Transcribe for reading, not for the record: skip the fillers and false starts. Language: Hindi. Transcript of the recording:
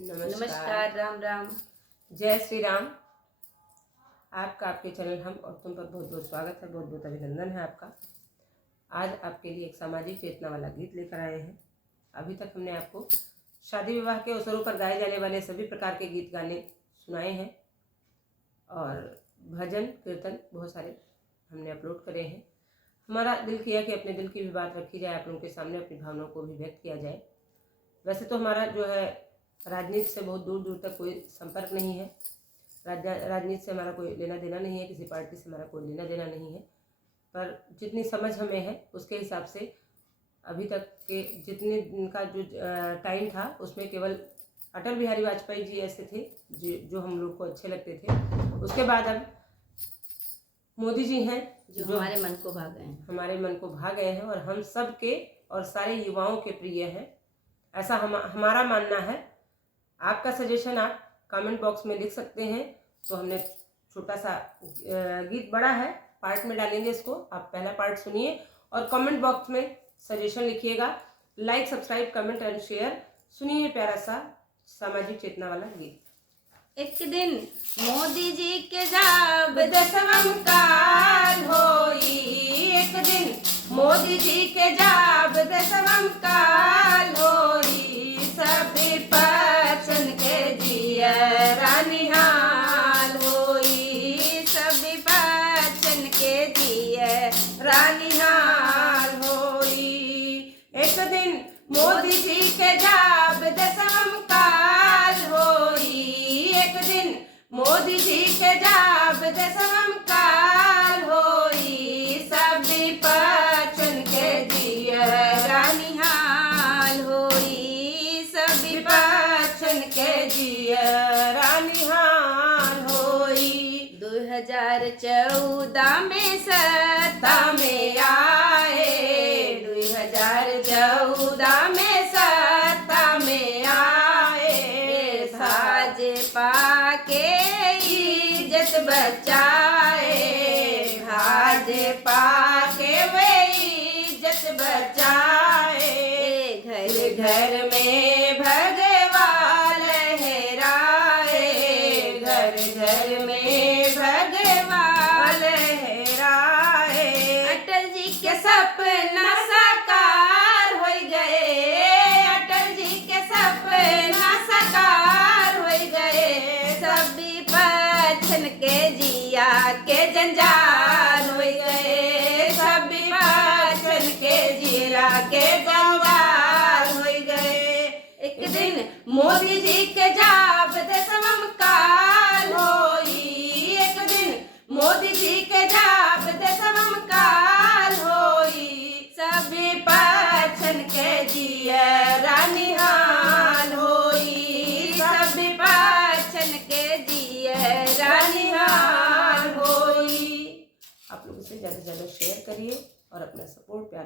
नमस्कार, राम राम, जय श्री राम। आपका आपके चैनल हम और तुम पर बहुत बहुत स्वागत है, बहुत बहुत अभिनंदन है आपका। आज आपके लिए एक सामाजिक चेतना वाला गीत लेकर आए हैं। अभी तक हमने आपको शादी विवाह के अवसरों पर गाए जाने वाले सभी प्रकार के गीत गाने सुनाए हैं और भजन कीर्तन बहुत सारे हमने अपलोड करे हैं। हमारा दिल किया कि अपने दिल की भी बात रखी जाए, आप लोगों के सामने अपनी भावनाओं को भी व्यक्त किया जाए। वैसे तो हमारा जो है राजनीति से बहुत दूर दूर तक कोई संपर्क नहीं है। राजनीति से हमारा कोई लेना देना नहीं है, किसी पार्टी से हमारा कोई लेना देना नहीं है। पर जितनी समझ हमें है उसके हिसाब से अभी तक के जितने का जो टाइम था उसमें केवल अटल बिहारी वाजपेयी जी ऐसे थे जो हम लोग को अच्छे लगते थे। उसके बाद अब मोदी जी हैं जो हमारे मन को भा गए हैं और हम सब के और सारे युवाओं के प्रिय हैं, ऐसा हमारा मानना है। आपका सजेशन आप कमेंट बॉक्स में लिख सकते हैं। तो हमने छोटा सा गीत बड़ा है, पार्ट में डालेंगे इसको। आप पहला पार्ट सुनिए और कमेंट बॉक्स में सजेशन लिखिएगा। Like, subscribe, comment and share. सुनिए प्यारा सा सामाजिक चेतना वाला गीत। एक दिन मोदी जी के जाब दसवं काल होई, एक दिन मोदी जी के जाब दसवं काल होई, सब विपक्षन के जिया रानिहाल होई, सब विपक्षन के जिया रानिहाल होई। एक दिन मोदी जी के जाब दसवं काल होई, एक दिन मोदी जी के जाब दसवं काल होई, सब विपक्षन के जिया रानिहाल होई, सब विपक्षन के जिया रानिहाल होई। 2014 में सत्ता में आए, 2014 में सत्ता में आए, भाजपा के इज्जत बचाए, भाजपा के वे इज्जत बचाए। घर घर में भगवा लहराए, घर घर में भगवा लहराए। अटल जी के सपना साकार हो गए, अटल जी के सपना साकार हो गए, सब विपक्षन के जिया के जंजाल हो गए, सब विपक्षन के जिया के जंजाल हो गए। एक दिन मोदी जी के जाब दसवं काल होई, एक दिन मोदी जी के जाब दसवं काल होई, सब विपक्षन के जिया रानिहाल होई, सब विपक्षन के जिया रानिहाल होई। आप लोग इसे ज़्यादा से ज़्यादा शेयर करिए और अपना सपोर्ट प्यार